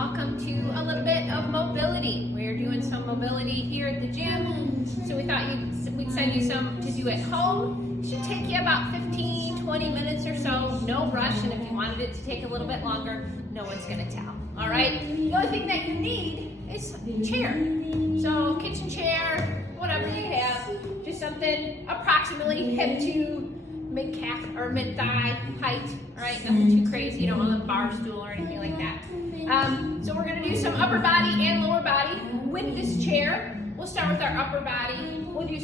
welcome to a little bit of mobility. We're doing some mobility here at the gym, so we thought we'd send you some to do at home. It should take you about 15, 20 minutes or so, no rush, and if you wanted it to take a little bit longer, no one's gonna tell, all right? The only thing that you need is a chair. So kitchen chair, whatever you have, just something approximately hip to mid-calf or mid-thigh height, all right? Nothing too crazy, you don't want a bar stool or anything like that. So we're gonna do some upper body and lower body with this chair. We'll start with our upper body. We'll do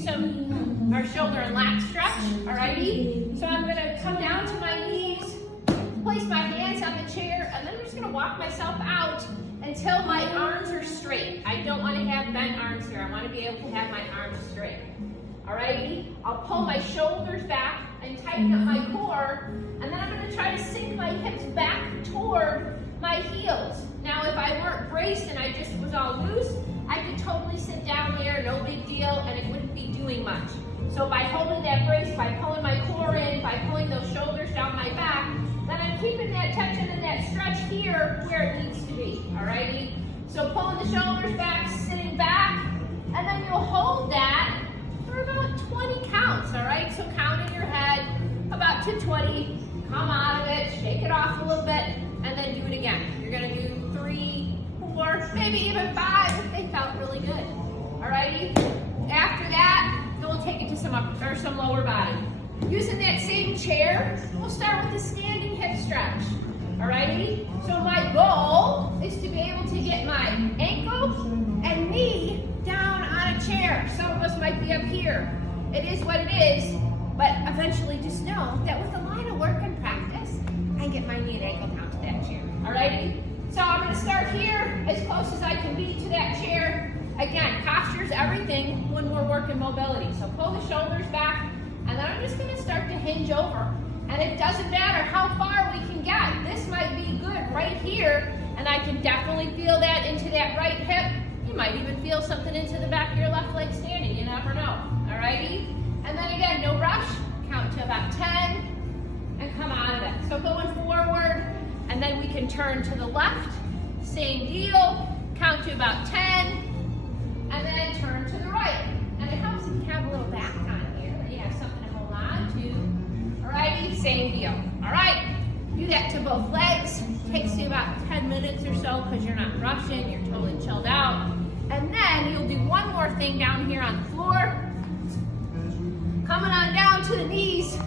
our shoulder and lat stretch, alrighty? So I'm gonna come down to my knees, place my hands on the chair, and then I'm just gonna walk myself out until my arms are straight. I don't wanna have bent arms here. I wanna be able to have my arms straight. Alrighty? I'll pull my shoulders back and tighten up my core, and then I'm gonna try to sink my hips back toward my heels. Now, if I weren't braced and I just was all loose, I could totally sit down there, no big deal, and it wouldn't be doing much. So by holding that brace, by pulling my core in, by pulling those shoulders down my back, then I'm keeping that tension and that stretch here where it needs to be, alrighty? So pulling the shoulders back, sitting back, and then you'll hold that for about 20 counts, all right? So count in your head about to 20, come out of it, shake it off a little bit, and then do it again. You're gonna do 3, 4, maybe even 5 if they felt really good, alrighty? After that, then we'll take it to some lower body. Using that same chair, we'll start with the standing hip stretch, alrighty? So my goal is to be able to get my ankle and knee down on a chair. Some of us might be up here. It is what it is, but eventually just know that with a line of work and practice, I get my knee and ankle down to that chair, alrighty? So I'm gonna start here as close as I can be to that chair. Again, posture is everything when we're working mobility. So pull the shoulders back, and then I'm just gonna start to hinge over. And it doesn't matter how far we can get. This might be good right here, and I can definitely feel that into that right hip. You might even feel something into the back of your left leg standing, you never know, alrighty? And then again, no rush, count to about 10, and come out of it. So going forward, and then we can turn to the left, same deal, count to about 10, and then turn to the right. And it helps if you have a little back on here, you have something to hold on to. Alrighty, same deal. Alright, do that to both legs. Takes you about 10 minutes or so because you're not rushing, you're totally chilled out. And then you'll do one more thing down here on the floor. Coming on down to the knees.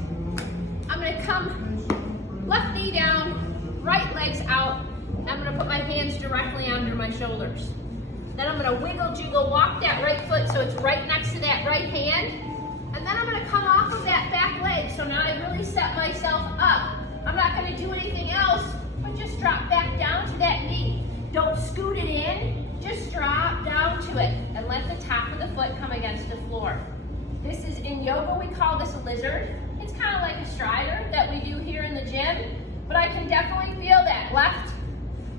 I'm gonna come left knee down, right legs out. I'm gonna put my hands directly under my shoulders. Then I'm gonna wiggle, jiggle, walk that right foot so it's right next to that right hand. And then I'm gonna come off of that back leg. So now I really set myself up. I'm not gonna do anything else, but just drop back down to that knee. Don't scoot it in, just drop down to it and let the top of the foot come against the floor. This is, in yoga, we call this a lizard. It's kind of like a strider that we do here in the gym, but I can definitely feel that left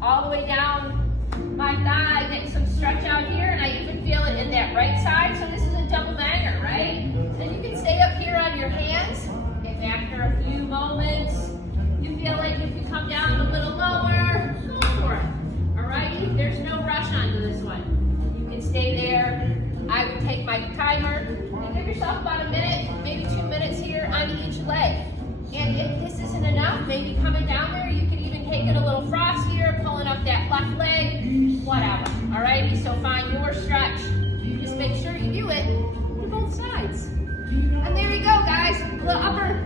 all the way down my thigh, getting some stretch out here, and I even feel it in that right side. So this is a double banger, right? Then you can stay up here on your hands. If after a few moments you feel like you can come down a little lower, go for it. Alrighty, there's no rush onto this one. You can stay there. I would take my timer. You give yourself about a minute, maybe 2 minutes here on each leg. And if this isn't enough, maybe coming down there, you could even take it a little frostier, pulling up that left leg, whatever. Alrighty, so find your stretch. Just make sure you do it to both sides. And there you go, guys. The upper